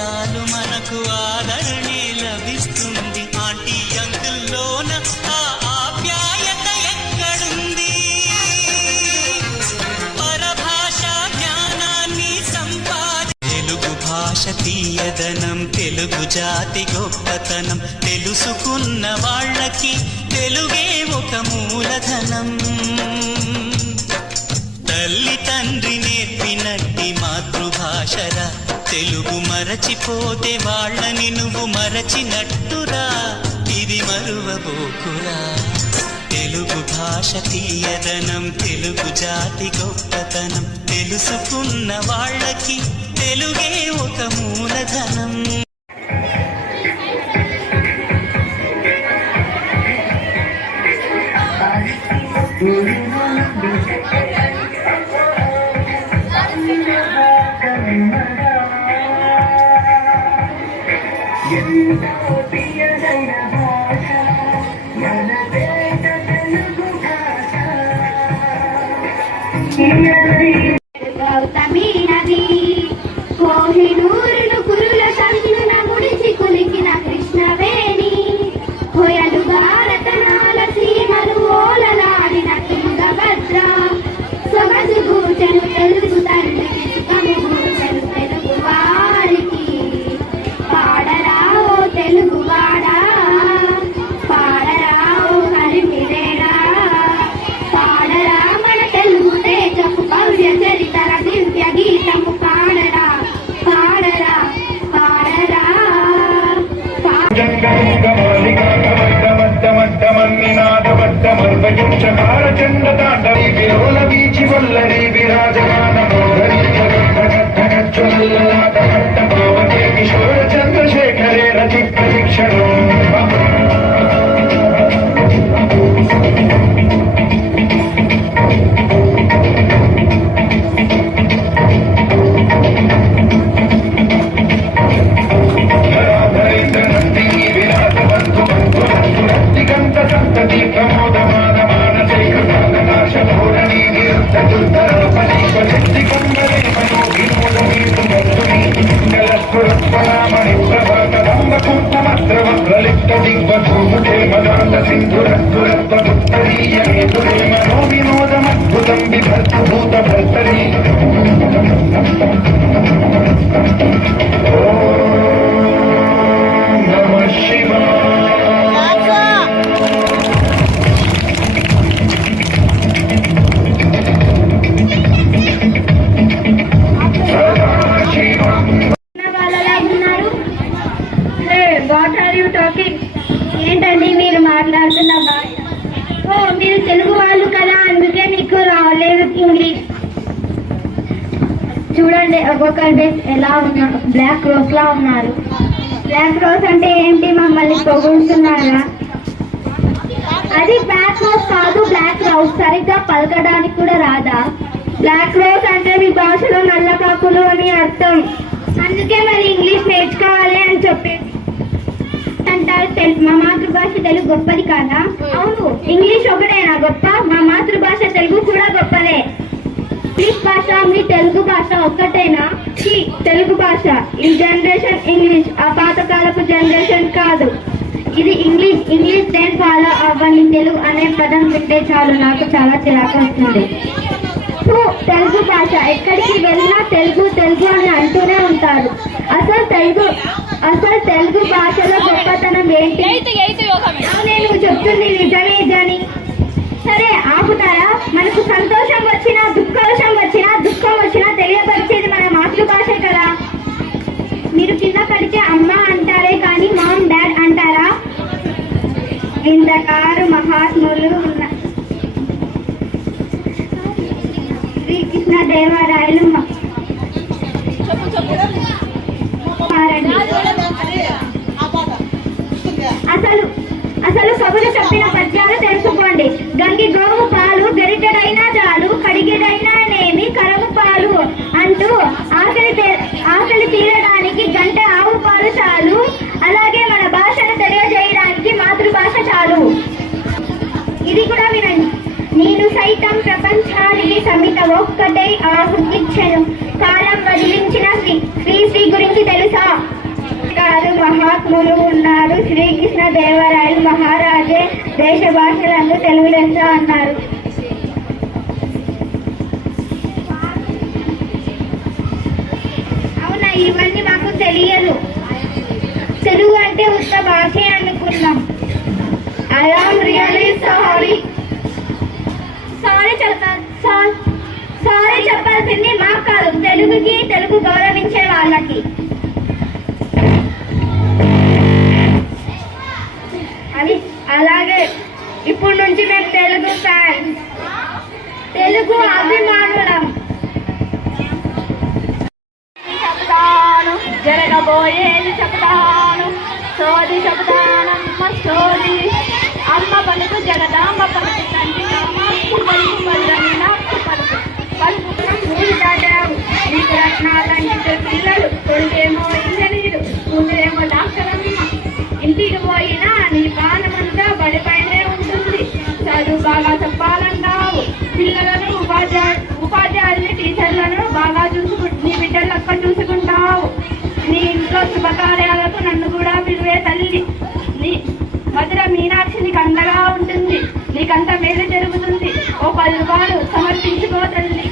చాలు మనకు ఆదరణే లభిస్తుంది. ఆంటీ అంకుల్లోన ఆ ఆప్యాయత ఎక్కడుంది? పరభాష జ్ఞానాన్ని తెలుగు భాష తీయదనం, తెలుగు జాతి గొప్పతనం తెలుసుకున్న వాళ్ళకి తెలుగే ఒక మూలధనం. తల్లి తండ్రి నేర్పినట్టి మాతృభాషరా, తెలుగు మరచిపోతే వాళ్ళని నువ్వు మరచినట్టురా, ఇది మరువబోకురా. తెలుగు భాష తీయదనం, తెలుగు జాతి గొప్పతనం తెలుసుకున్న వాళ్ళకి తెలుగే ఒక మూలధనం. గౌతమి నది కోహినూరును కురుల సందున ముడిచి కులికిన కృష్ణవేణి, హోయలు భారతనాల సీమలు ఓలలాడిన తుంగభద్ర, సొగసు కూచెను తెలుగు తండ్రికి, సుఖము కూచెను తెలుగు వారికి. పాడరా ఓ తెలుగు వాడా, పాడరా ఓ హరిమిరేడా, పాడరా మన తెలుగు తేజపు భవ్య చరితర దివ్య గీతము, పాడరా పాడరా పాడరా. చంద్రశేఖరే రచిత శిక్షణం. వినోదమద్భుతం విభర్తభూత భర్తరీ. నమః శివాయ. ఏంటండి మీరు మాట్లాడుతున్న భాష? ఓ మీరు తెలుగు వాళ్ళు కదా, అందుకే మీకు రాలేదు ఇంగ్లీష్. చూడండి ఒక్కొక్కరి డ్రెస్ ఎలా ఉన్నారు, బ్లాక్ రోజ్ లా ఉన్నారు. బ్లాక్ రోజ్ అంటే ఏంటి, మమ్మల్ని పొగుడుతున్నారా? అది బ్లాక్ రోజ్ కాదు, బ్లాక్ రోజ్. సరిగ్గా పలకడానికి కూడా రాదా? బ్లాక్ రోజ్ అంటే మీ భాషలో నల్ల కాకులు అని అర్థం. అందుకే మరి ఇంగ్లీష్ నేర్చుకోవాలి అని చెప్పేది అంటారు. మా మాతృభాష తెలుగు గొప్పది కాదా? అవును, ఇంగ్లీష్ ఒకటేనా గొప్ప? మా మాతృభాష తెలుగు కూడా గొప్పదే. ఇంగ్లీష్ భాష మీ తెలుగు భాష ఒక్కటేనా? తెలుగు భాష ఈ జనరేషన్ ఇంగ్లీష్, ఆ పాతకాలపు జనరేషన్ కాదు. ఇది ఇంగ్లీష్. ఇంగ్లీష్ దేని ఫాలో అవ్వని తెలుగు అనే పదం వింటే చాలు నాకు చాలా చిరాకు వస్తుంది. తెలుగు భాష ఎక్కడికి వెళ్ళినా తెలుగు తెలుగు అని అంటూనే ఉంటారు. అసలు తెలుగు భాషలో గొప్పతనం ఏంటి? నేను చెప్తుంది నిజమే జని. సరే ఆపుతారా? మనకు సంతోషం వచ్చినా దుఃఖం వచ్చినా తెలియపరిచేది మన మాతృభాషే కదా. మీరు కింద పడితే అమ్మ అంటారే కానీ మామ్ డాడ్ అంటారా? ఇంతకారు మహాత్ములు శ్రీకృష్ణదేవరాయలు అసలు కవులు చెప్పిన పద్యాలు తెలుసుకోండి. గంగి గోవు పాలు గరిటెడైనా చాలు, కడిగెడైనానేమి కరము పాలు అంటూ ఆకలి తీరడానికి గంట ఆవు పాలు చాలు. అలాగే మన భాషను తెలియజేయడానికి మాతృభాష చాలు. ఇది కూడా వినండి. నేను సైతం ప్రపంచానికి సమిత ఒక్కటై ఆహృతించను. కాలం వదిలించిన శ్రీ గురించి తెలుసా? గారు మహాత్ములు ఉన్నారు. శ్రీకృష్ణ దేవరాయలు మహారాజే దేశ భాషలందు తెలుగు లెస్స అన్నారు. అవునా, ఇవన్నీ మాకు తెలియదు. తెలుగు అంటే ఉత్త భాషే అనుకున్నాం. I am really sorry. Sorry చెప్పాల్సింది మాకు కాదు, తెలుగుకి, తెలుగు గౌరవించే వాళ్ళకి. అని అలాగే ఇప్పుడు నుంచి మేము తెలుగు ఫ్యాన్స్, తెలుగు అభిమానులం. చెప్తాను జరగబోయేది, చెప్తాను సోది, చెప్తానమ్మ సోది. అమ్మ పలుకు జగదాంబ పలుకు, తండ్రి పలుకు పల్లని నాకు పలుకు. పలుకున్న మూడు దాటావు నీకు రత్నాలంటే పిల్లలు. కొడుకేమో ఇంజనీరు, కూతురేమో డాక్టర్ అమ్మ. ఇంటికి పోయినా నీ పాలమంతా బడిపైనే ఉంటుంది. చదువు బాగా చెప్పాలంటావు. పిల్లలను ఉపాధ్యాయుల్ని టీచర్లను బాగా నీ బిడ్డలు లెక్క చూసుకుంటావు. నీ ఇంట్లో శుభకార్యాలకు నన్ను కూడా పిలువే తల్లి. నీ మధుర మీనాక్షి నీకు అండగా ఉంటుంది. నీకంత మేలు జరుగుతుంది. ఓ 10 రూపాయలు సమర్పించుకో తల్లి.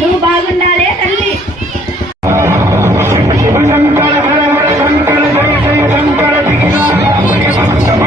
నువ్వు బాగుండాలే తల్లి. శంకర హర హర శంకర జయ జయ శంకర దిగిరా.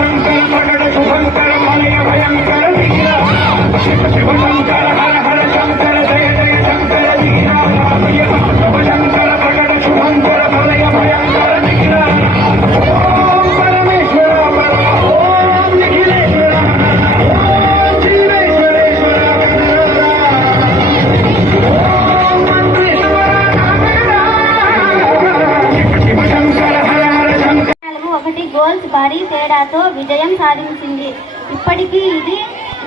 శంకర పగడ శుభంకర మలయ భయంకర దిగిరా. శివ శంకర హర హర శంకర జయ జయ శంకర దిగిరా. శంకర పగడ శుభంకర మలయ భయంకర దిగిరా. ఓం పరమేశ్వర ఓం నిఖిలేశ్వర ఓం శ్రీవేశ్వరేశ్వర ఒకటి గోల్స్ భారీ తేడాతో విజయం సాధించింది. ఇప్పటికీ ఇది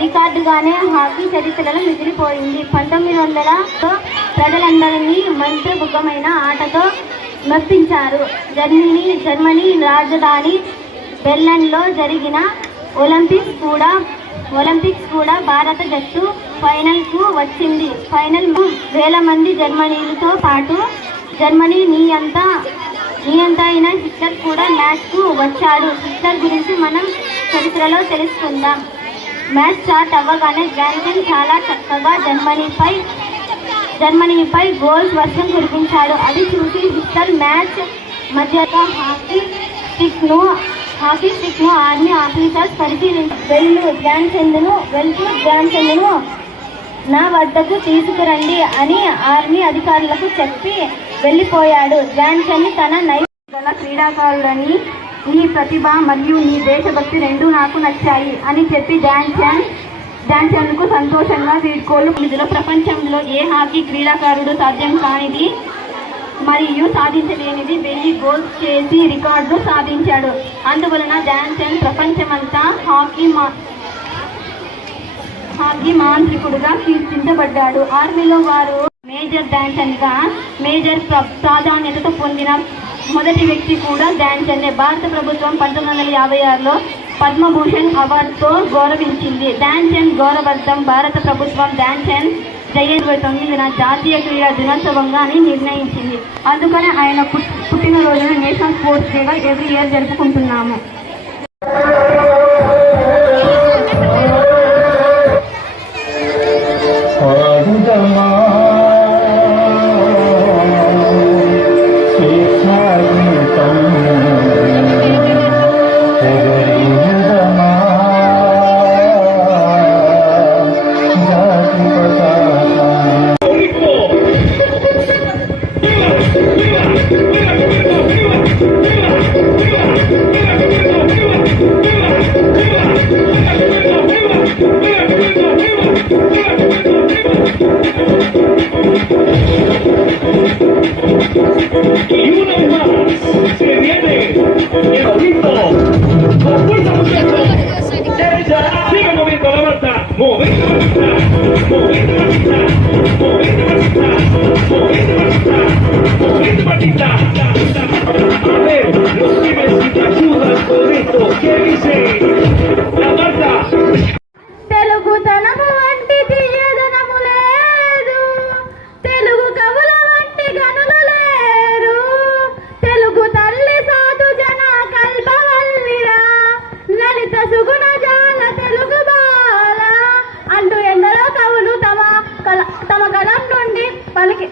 రికార్డుగానే హాకీ చరిత్రలో మిగిలిపోయింది. 1900లో ప్రజలందరినీ మంత్రముగ్ధమైన ఆటతో మెప్పించారు. జర్మనీ రాజధాని బెర్లిన్లో జరిగిన ఒలింపిక్స్ కూడా భారత జట్టు ఫైనల్ కు వచ్చింది. ఫైనల్ వేల మంది జర్మనీలతో పాటు జర్మనీ నియంత అయిన హిట్లర్ కూడా మ్యాచ్ కు వచ్చాడు. హిట్లర్ గురించి మనం చరిత్రలో తెలుసుకుందాం. మ్యాచ్ స్టార్ట్ అవ్వగానే ధ్యాన్చంద్ చాలా చక్కగా జర్మనీపై గోల్స్ వర్షం కురిపించాడు. అది చూసి హిట్లర్ మ్యాచ్ మధ్యలో హాకీ స్టిక్ ను ఆర్మీ ఆఫీసర్స్ పరిశీలించి ధ్యాన్చంద్ను నా వద్దకు తీసుకురండి అని ఆర్మీ అధికారులకు చెప్పి వెళ్ళిపోయాడు. ధ్యాన్చంద్ తన గల క్రీడాకారులని నీ ప్రతిభ మరియు నీ దేశభక్తి రెండూ నాకు నచ్చాయి అని చెప్పి ధ్యాన్చంద్ కు సంతోషంగా వీడ్కోలు. ఇందులో ప్రపంచంలో ఏ హాకీ క్రీడాకారుడు సాధ్యం కానిది మరియు సాధించలేనిది వెళ్లి గోల్స్ చేసి రికార్డు సాధించాడు. అందువలన ధ్యాన్చంద్ ప్రపంచమంతా హాకీ మాంత్రికుడుగా కీర్తించబడ్డాడు. ఆర్మీలో వారు మేజర్ ధ్యాన్చంద్ గా మేజర్ ప్రాధాన్యతతో పొందిన మొదటి వ్యక్తి కూడా ధ్యాన్చందే. భారత ప్రభుత్వం 1956లో పద్మభూషణ్ అవార్డుతో గౌరవించింది. ధ్యాన్చంద్ గౌరవార్థం భారత ప్రభుత్వం ధ్యాన్చంద్ జయంతి 29న జాతీయ క్రీడా దినోత్సవంగా అని నిర్ణయించింది. అందుకని ఆయన పుట్టినరోజున నేషనల్ స్పోర్ట్స్ డేగా ఎవ్రీ ఇయర్ జరుపుకుంటున్నాము. Viva! gatita. A ver, los pibes si te ayudan con esto. ¿Qué dice? La Marta. తెలుగుతనము వంటి తీయదనము లేదు, తెలుగు కవుల వంటి గనులు లేరు, తెలుగు తల్లి సాధు జన కల్పవల్లిరా, లలిత సుగుణ జాల తెలుగు బాల అంటూ ఎందరో కవులు తమ గలం నుండి పలికి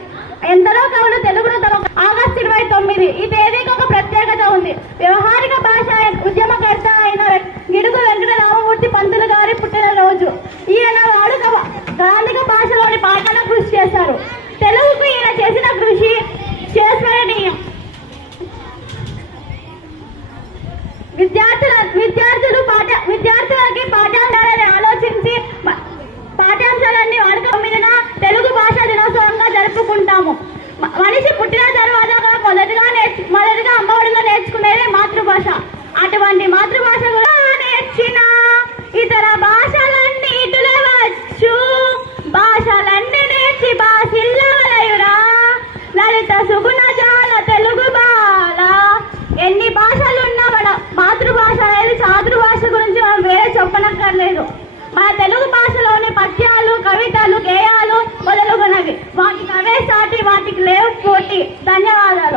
ఎందరో కవులు తెలుగును తమ ఆగస్టు 29 ఈ తేదీకి ఒక ప్రత్యేకత ఉంది. వ్యవహారిక భాష ఉద్యమకర్త అయిన గిడుగు వెంకట రామమూర్తి పంతులు గారి పుట్టినరోజు. ఈయన వాడుక గాంధిక భాషలోని పాఠాలను కృషి చేశారు. తెలుగుకు ఈయన చేసిన కృషి చేస్మరణీయం. విద్యార్థులకి పాఠాలని ఆలోచించి పాఠ్యాంశాలన్నీ వాడుక 9న తెలుగు భాషా దినోత్సవంగా జరుపుకుంటాము. మనిషి పుట్టిన తర్వాత మొదటిగా అమ్మఒడిలో నేర్చుకునేది మాతృభాష. అటువంటి మాతృభాష కూడా నేర్చిన ఇతర భాషలన్నీ ఇటులే వచ్చు, భాషలన్నీ నేర్చి భాషిల్లవలయురా, లలిత సుగుణ జాల తెలుగు బాల. ఎన్ని భాషలున్నా మన మాతృభాష అనేది చాతృభాష గురించి మనం వేరే చెప్పనక్కర్లేదు. మన తెలుగు భాషలోని పద్యాలు, కవితలు, గేయాలు మొదలుగునవి. వాటికి అవే సాటి, వాటికి లేవు పోటీ. ధన్యవాదాలు.